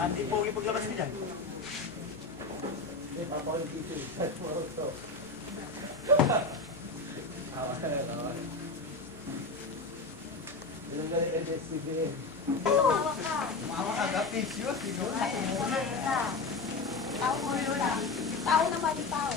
Hindi po yung paglabas niya dyan. Mama ka, gapis yun. Tao mo yun lang. Tao naman yung tao.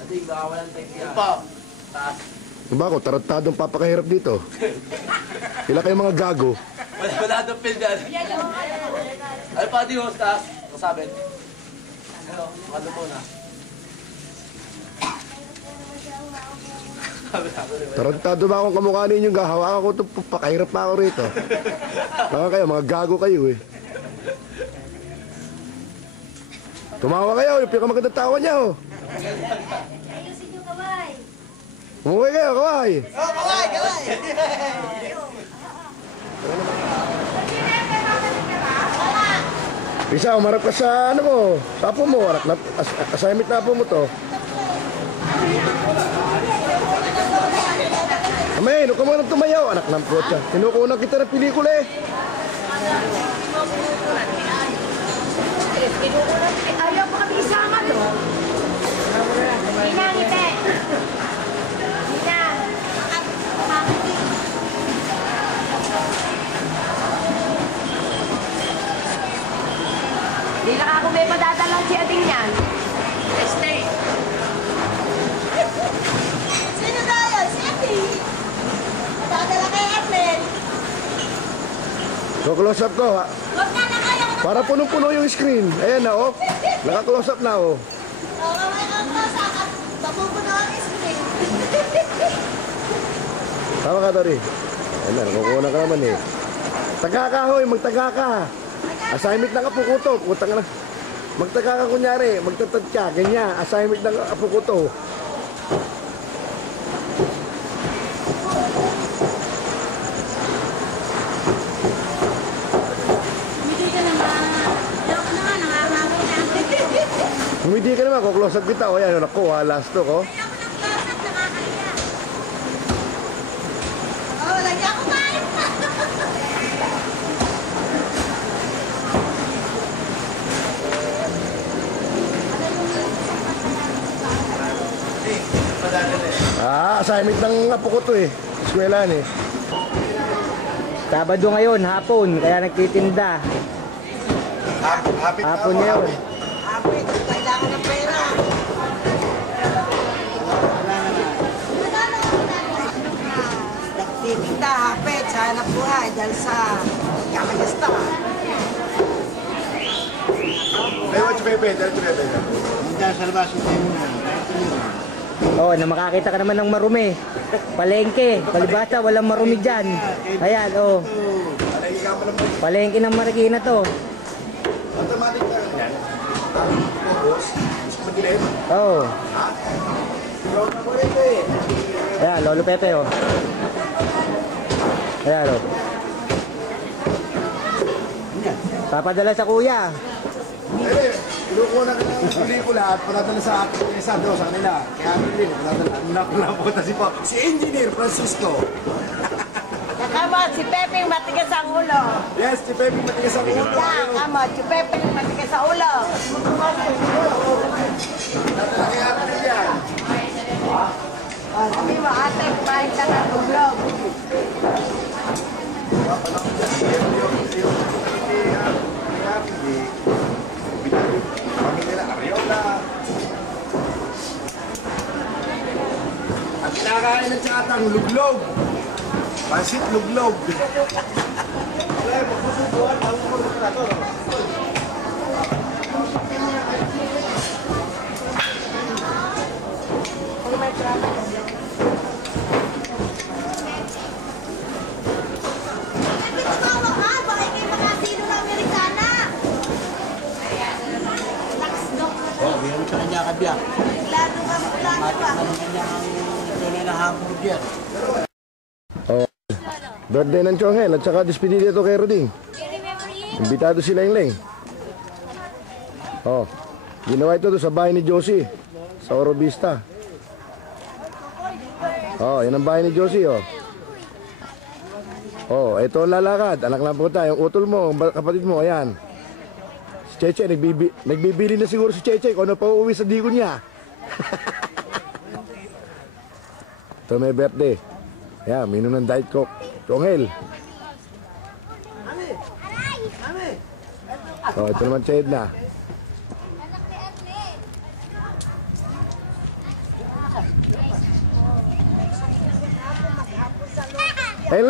Ating gawalan tayo kaya. Pa. Taas. Ba ako, tarantadong papakahirap dito. Sila kayo mga gago. Wala doon pil dyan. Ay, pati yung taas. Masabi. Ano, ano mo na. Tarantado ba akong kamukha ninyo? Hawakan ko ito, papakahirap pa ako rito. Baka kayo, mga gago kayo eh. Tumawa kayo, yung pinakamagandang tawa niya oh. Ayusin yung kamay. Umuwi kayo, kaway. Oh, kaway, kaway. Isa, umarap ka sa ano mo, sa apo mo, assignment na apo mo to. Amay, huwag ka mo nang tumayaw, anak ng protsa. Kinukunan kita ng pelikula eh. Ayaw pa kami isama to. Hinang, ite. Hinang. Hindi na ako may padadalang si Ading yan. Stay. Sino tayo? Si Ate. Dadala kay Ethel. So close up ko ha. Huwag ka na kayo. Para punong-puno yung screen. Ayan na oh. Naka-close up na oh. Kamay ang kasa at mapupuno ang screen. Tama ka Tori. Ayan na, nakukunan ka naman eh. Taga ka hoy, magtaga ka. Assignment ng apo ko to. Putang na. Magtaga ka kunyari, magtatad ka. Ganyan, assignment ng apo ko to. Hindi ka naman. Ayaw ka naman. Nangangamoy na. Humidi ka naman, kuklose up kita. O yan, naku ha, last to ko. Ayaw ko ng close-up. Nakakahiya. Oh, lagi ako kain pa. Assignment ng apo ko to eh. Eskwelahan eh. Sabado ngayon, hapon, kaya nagtitinda. Hapon ngayon. Hapit, kailangan ng pera. Nagtitinda, hapit, sa hanap buhay, dahil sa kakagasta. Ay, what's Pepe? Dahil ito Pepe. Oh, na makakita ka naman ng marumi. Palengke, palibasa, walang marumi dyan. Ayan, oh. Palengke ng Marikina to. Automatic na yan. Tapos, madilim. Oh. Lolo na po ito eh. Ayan, Lolo Pepe, oh. Ayan, oh. Papadala sa kuya. Eh, kinukuha ka ng pelikula at panadala sa akin isa daw sa kanila. Kaya hindi, panadala. Napunta si Engineer Francisco. Kamot, si Pepe matigas ang ulo. Yes, si Pepe matigas ang ulo. Kamot, si Pepe matigas ang ulo. Nadala kay ate yan. Sabi mo, ate, kumain ka ng uglog. Pamilya na Ariola. At kinakain ng tsatang luglog. Pansit luglog. Tumawag ka, baka ikay mga sino ng Amerikana. Taksdok na to. Oh, mayroon sa kanya kabiyak. Reglado ka, reglado ka. Ano kanya ang tunay na hamburger. Birthday ng Chonghel at saka despedida to kay Roding. Imbitado sila yung Leng. Oh, ginawa ito doon sa bahay ni Josie. Sa Oro Vista. Oh, yan ang bahay ni Josie oh. Oh, ito ang lalakad. Anak lang po tayo. Yung utol mo, kapatid mo, ayan. Si Cheche, nagbibili na siguro si Cheche kung ano pa uuwi sa digo niya. Ito may birthday. Ayan, minom ng Diet Coke. Chonghel. Oh, ito naman si Edna. Hey,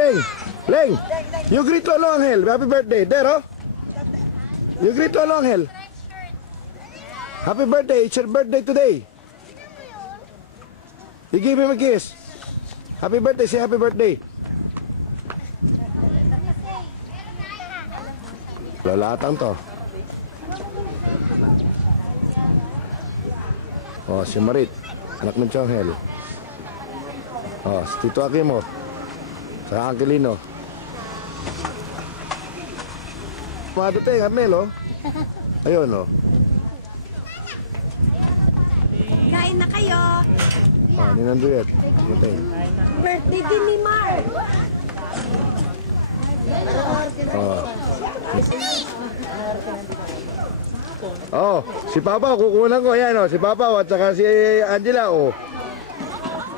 Leng, you greet Lolo Angel. Happy birthday. There, oh. You greet Lolo Angel. Happy birthday. It's your birthday today. You give him a kiss. Happy birthday. Say happy birthday. Lalatang to. Oh, si Marit. Anak ng Chonghel. Oh, si Tito Akimo. Sa Angelino. Mga dating, Arnel, oh. Ayun, oh. Kain na kayo. Ah, ninanduet. Dating. Birthday din ni Mar. Oh. Oh, si Papa, kukunan ko. Ayan, oh. Si Papa, at saka si Angela, oh.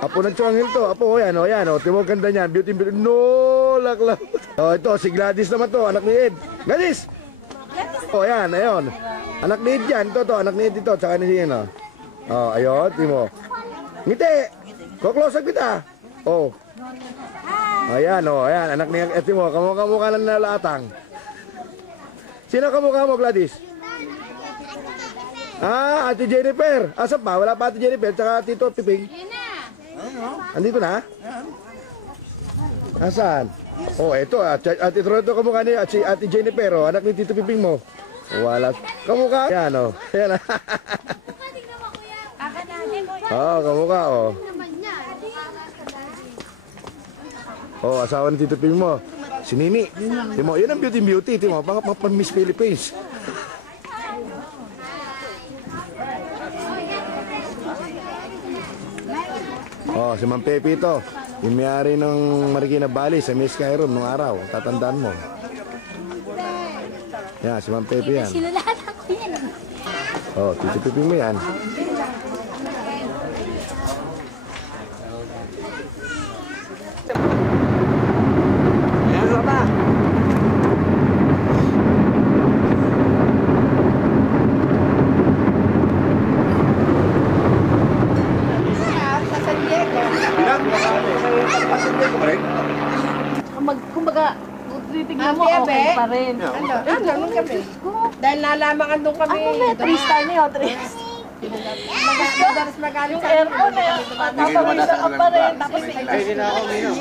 Apo ng Chonghel to. Apo, yan, oh. Yan, oh. Timog ganda niyan. Beauty, beauty. No, lakla. Oh, ito, si Gladys naman to. Anak ni Ed. Gladys! Oh, yan, ayun. Anak ni Ed yan. Ito, to. Anak ni Ed ito. Tsaka ni Sian, oh. Oh, ayun. Timo. Ngiti. Kuklose up kita. Oh. Ayan, oh. Ayan. Anak ni Ed mo. Kamukha lang na latang. Sino kamukha mo, Gladys? Ah, Ate Jennifer. Asa pa? Wala pa Ate Jennifer. Tsaka Tito Piping. Andito na? Asan? Oh, eto. Ate Troto kamukha ni Ate Jennifer. Oh. Anak ni Tito Piping mo. Wala. Kamukha? Yan, oh. Yan. Oh, kamukha, oh. Oh, asawa ni Tito Piping mo. Si Nini. Timo, yun ang beauty. Timo, pang Miss Philippines. Oh, si Ma'am Pepe ito. Yung may-ari ng Marikina Valley sa Miss Cairo nung araw. Tatandaan mo. Yan, si Ma'am Pepe yan. Sinulahan ko yan. Oh, titipipin mo yan. Ayan ka pa. Kumbaga, titignan mo, okay pa rin. Ganun kami. Dahil nalaman ka doon kami. Freestyle niyo, freestyle. Madalas magaling Yung aircon eh, papawisan ka pa rin. Tapos Ay, hindi na ako minum.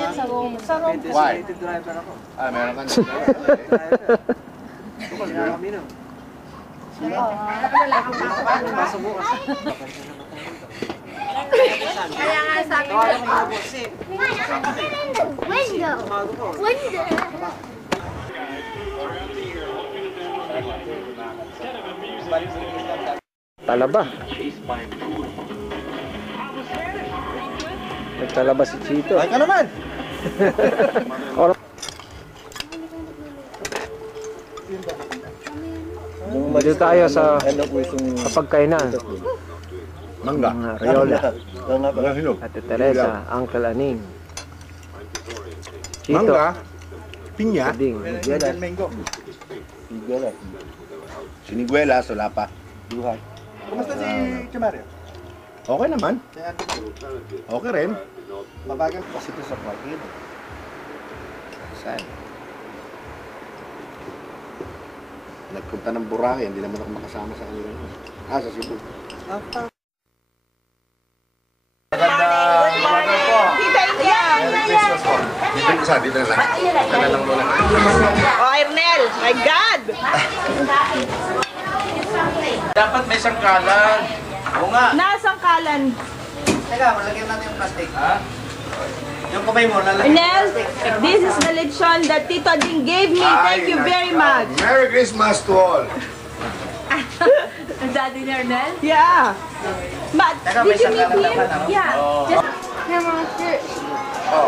sa room. Why? Ah, meron ka na. Hindi na ako minum. Kaya nga sabi ko. Window. Window. Talaba. Nagtalaba si Chito. Ay ka naman! Dito tayo sa pagkainan. Mangga. Mga Riola. Hinog. Ate Teresa, Uncle Aning. Chito. Mangga. Pinya. Ding. Mango. Siniguelas, wala pa. Duhay. Kumusta si Chimario? Okay naman. Okay rin. Mabagal kasi ito sa pagkid. Saan? Nagpunta ng Boracay, hindi naman ako makasama sa kanila. Sa Cebu. Magandang umaga po. Tita Indian! Merry Christmas po. Dito na lang. Dito na lang muna. Oh, Ernel! My God! Dapat may sangkalan. Oo nga. Nasang kalan? Teka, malagyan natin yung plastic. Ha? Yung kamay mo, lalagyan. Ernel, this is the lechon that Tito Ding gave me. Thank you very much. Merry Christmas to all. Daddy ni Ernel? Yeah. But, Teka, may did you meet sangkalan him? naman, ano? Yeah. Oo. Just, Oh.